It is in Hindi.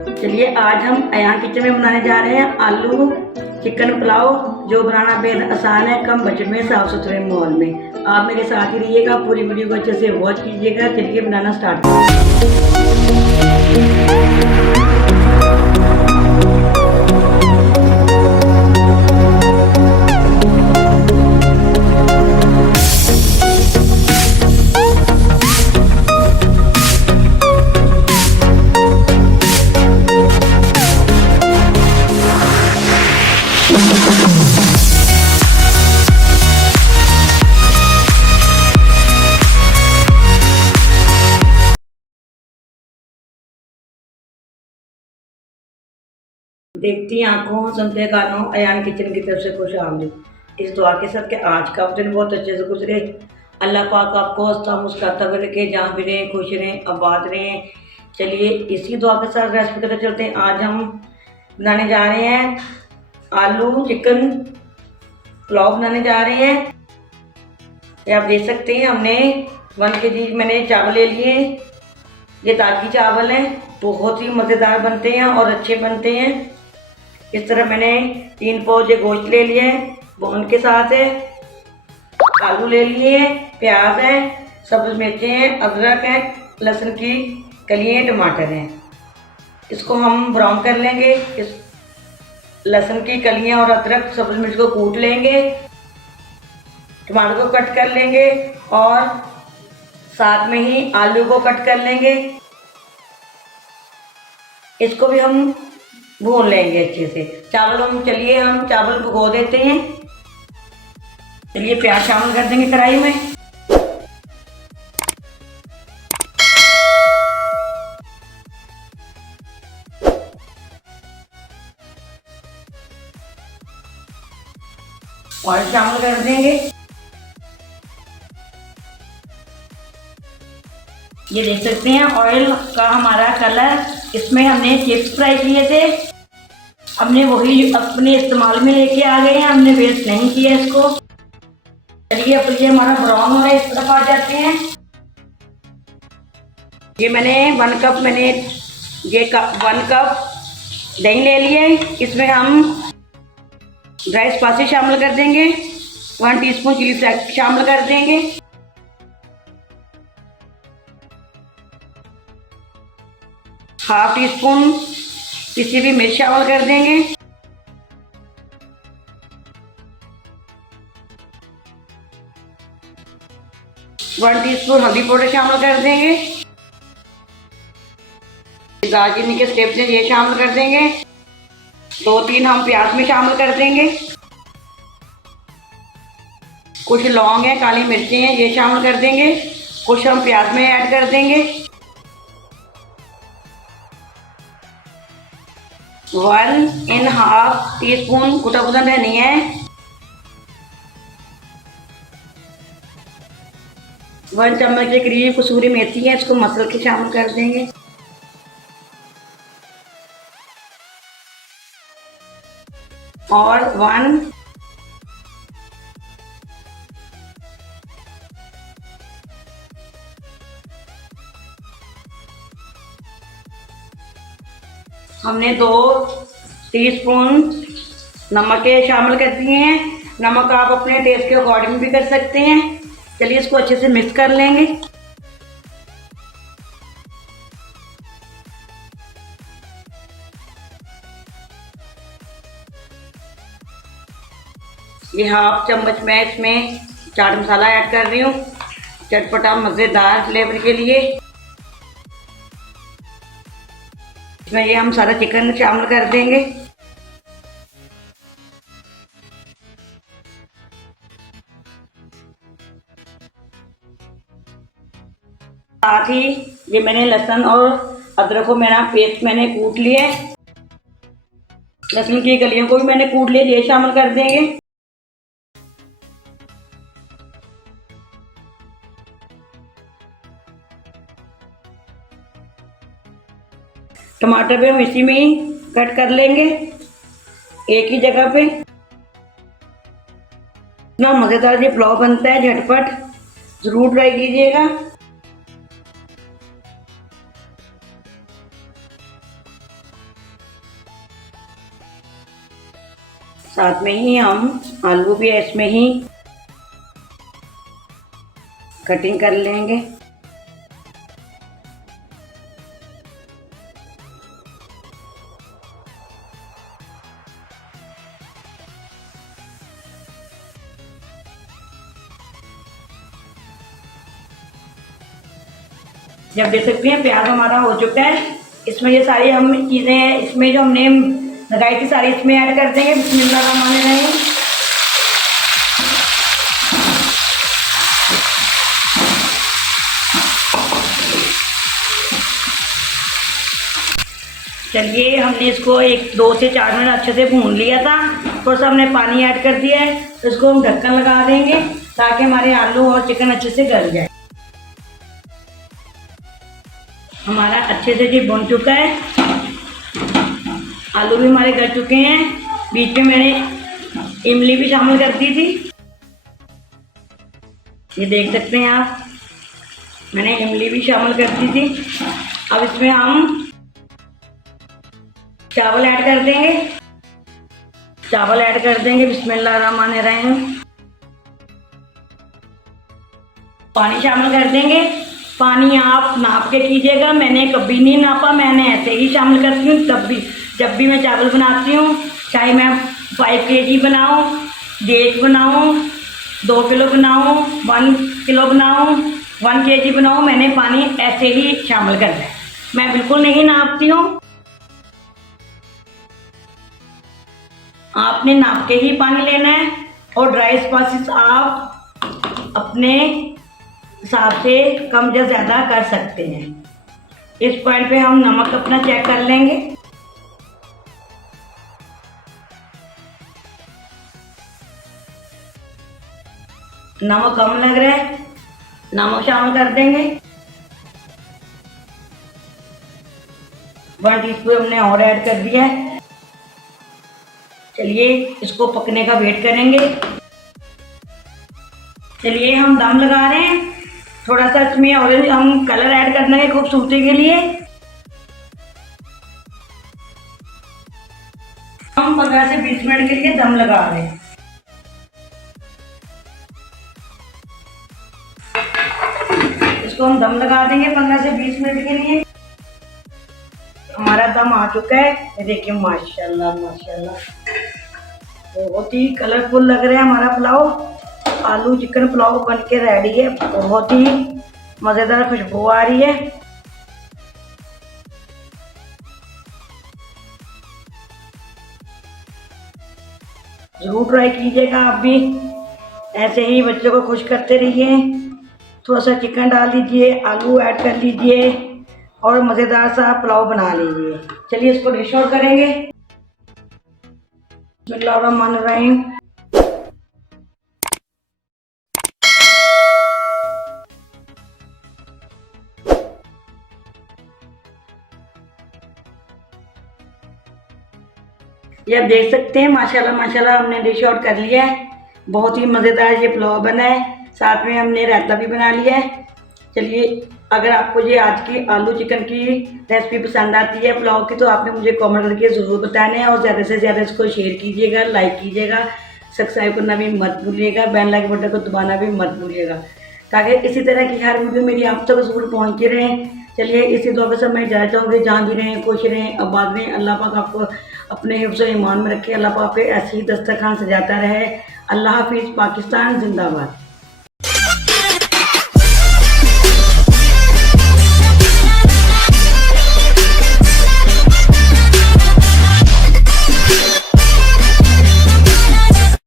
चलिए आज हम अयान किचन में बनाने जा रहे हैं आलू चिकन पुलाव, जो बनाना बेहद आसान है, कम बजट में, साफ सुथरे माहौल में। आप मेरे साथ ही रहिएगा, पूरी वीडियो को अच्छे से वॉच कीजिएगा। चलिए बनाना स्टार्ट करें। देखती आंखों सुनते कानों, अयान किचन की तरफ से खुश आमदीद। इस दुआ के साथ कि आज का दिन बहुत अच्छे से गुजरे। अल्लाह पाक आपको हंसता मुस्कुराता हुआ रखे, जहाँ भी रहें खुश रहें, आबाद रहें। चलिए इसी दुआ के साथ रेसिपी करते चलते हैं। आज हम बनाने जा रहे हैं आलू चिकन पुलाव बनाने जा रहे हैं। ये आप देख सकते हैं, हमने 1 kg मैंने चावल ले लिए। ये ताजी चावल हैं, बहुत ही मज़ेदार बनते हैं और अच्छे बनते हैं। इस तरह मैंने 3 पौजे गोश्त ले लिए हैं, बोन के साथ है। आलू ले लिए हैं, प्याज है, सब्ज़ मिर्चें हैं, अदरक है, लहसुन की कलियाँ, टमाटर हैं। इसको हम ब्राउन कर लेंगे। इस लहसुन की कलियाँ और अदरक सब्ज़ मिर्च को कूट लेंगे, टमाटर को कट कर लेंगे और साथ में ही आलू को कट कर लेंगे। इसको भी हम भून लेंगे अच्छे से। चलिए हम चावल भिगो देते हैं। चलिए प्याज शामिल कर देंगे कढ़ाई में। ऑयल शामिल कर देंगे। ये देख सकते हैं ऑयल का हमारा कलर, इसमें हमने चिप्स फ्राई किए थे, हमने वही अपने इस्तेमाल में लेके आ गए हैं, हमने वेस्ट नहीं किया इसको। चलिए अब ये हमारा ब्राउन हो रहा है, इस तरफ आ जाते हैं। ये मैंने 1 कप दही ले लिया है। इसमें हम ड्राई स्पाइसेस शामिल कर देंगे। 1 टीस्पून चिली फ्लेक्स शामिल कर देंगे। ½ टीस्पून पिसी हुई मिर्च शामिल कर देंगे। वन टीस्पून हल्दी पाउडर शामिल कर देंगे। दालचीनी के स्टेप्स हैं, ये शामिल कर देंगे। 2-3 हम प्याज में शामिल कर देंगे। कुछ लौंग है, काली मिर्चें हैं, ये शामिल कर देंगे। कुछ हम प्याज में ऐड कर देंगे। 1½ टीस्पून कुटा कुटा धनिया है। 1 चम्मच के करीब कसूरी मेथी है, इसको मसल के शामिल कर देंगे। और 1 हमने 2 टीस्पून नमक के शामिल कर दिए हैं। नमक आप अपने टेस्ट के अकॉर्डिंग भी कर सकते हैं। चलिए इसको अच्छे से मिक्स कर लेंगे। ये ½ चम्मच मैं इसमें चाट मसाला ऐड कर रही हूँ, चटपटा मज़ेदार फ्लेवर के लिए। इसमें ये हम सारा चिकन शामिल कर देंगे। साथ ही ये मैंने लहसुन और अदरक को पेस्ट मैंने कूट लिया है। लहसुन की कलियों को भी मैंने कूट लिया, ये शामिल कर देंगे। टमाटर भी हम इसी में ही कट कर लेंगे, एक ही जगह पे। इतना मज़ेदार ये पुलाव बनता है, झटपट, ज़रूर ट्राई कीजिएगा। साथ में ही हम आलू भी इसमें ही कटिंग कर लेंगे। जब देख सकते हैं प्याज हमारा हो चुका है, इसमें ये सारी हम चीज़ें हैं, इसमें जो हमने लगाई थी सारी इसमें ऐड कर देंगे। बिस्मिल्लाहिर्रहमानिर्रहीम। चलिए हमने इसको 1-2 से 4 मिनट अच्छे से भून लिया था। थोड़ा सा हमने पानी ऐड कर दिया है, तो इसको हम ढक्कन लगा देंगे ताकि हमारे आलू और चिकन अच्छे से गल जाए। हमारा अच्छे से जी भुन चुका है, आलू भी हमारे गल चुके हैं। बीच में मैंने इमली भी शामिल कर दी थी, ये देख सकते हैं आप, मैंने इमली भी शामिल कर दी थी। अब इसमें हम चावल ऐड कर देंगे। चावल ऐड कर देंगे। बिस्मिल्लाहिर्रहमानिर्रहीम। पानी शामिल कर देंगे। पानी आप नाप के कीजिएगा, मैंने कभी नहीं नापा, मैंने ऐसे ही शामिल करती हूँ। तब भी जब भी मैं चावल बनाती हूँ, चाहे मैं 5 kg बनाऊँ, 1 बनाऊँ, 2 किलो बनाऊँ, 1 किलो बनाऊँ, 1 kg बनाऊँ, मैंने पानी ऐसे ही शामिल करना है, मैं बिल्कुल नहीं नापती हूँ। आपने नाप के ही पानी लेना है और ड्राई स्पाइसेस आप अपने हिसाब से कम या ज़्यादा कर सकते हैं। इस पॉइंट पे हम नमक अपना चेक कर लेंगे। नमक कम लग रहा है, नमक शामिल कर देंगे। 1 टीस्पून हमने और ऐड कर दिया है। चलिए इसको पकने का वेट करेंगे। चलिए हम दम लगा रहे हैं। थोड़ा सा इसमें ऑरेंज हम कलर ऐड करना है खूबसूरती के लिए। हम 15 से 20 मिनट के लिए दम लगा रहे हैं। इसको हम दम लगा देंगे 15 से 20 मिनट के लिए। हमारा दम आ चुका है, ये देखिए माशाल्लाह माशाल्लाह, बहुत ही कलरफुल लग रहा है हमारा पुलाव। आलू चिकन पुलाव बन के रेडी है, बहुत ही मज़ेदार खुशबू आ रही है। ज़रूर ट्राई कीजिएगा आप भी, ऐसे ही बच्चों को खुश करते रहिए। थोड़ा सा चिकन डाल दीजिए, आलू ऐड कर लीजिए और मज़ेदार सा पुलाव बना लीजिए। चलिए इसको डिश आउट करेंगे। बिस्मिल्लाहिर्रहमानिर्रहीम। ये आप देख सकते हैं माशाल्लाह माशाल्लाह हमने डिश आउट कर लिया है। बहुत ही मज़ेदार ये पुलाव बना है, साथ में हमने रायता भी बना लिया है। चलिए अगर आपको ये आज की आलू चिकन की रेसिपी पसंद आती है पुलाव की, तो आपने मुझे कमेंट करके ज़रूर बताना है और ज़्यादा से ज़्यादा इसको शेयर कीजिएगा, लाइक कीजिएगा, सब्सक्राइब करना भी मत भूलिएगा, बेल आइकन बटन को दबाना भी मत भूलिएगा, ताकि इसी तरह की हर वीडियो मेरी आप तक ज़रूर पहुँचती रहे। चलिए इसी दुआ के साथ मैं जाना चाहूँगी, जहाँ भी रहें खुश रहें आबाद रहें, अल्लाह पाक आपको अपने हिफ्ज़ ईमान में रखे, अल्लाह पाक ऐसे ही दस्तरखान सजाता रहे। अल्लाह हाफिज़। पाकिस्तान जिंदाबाद।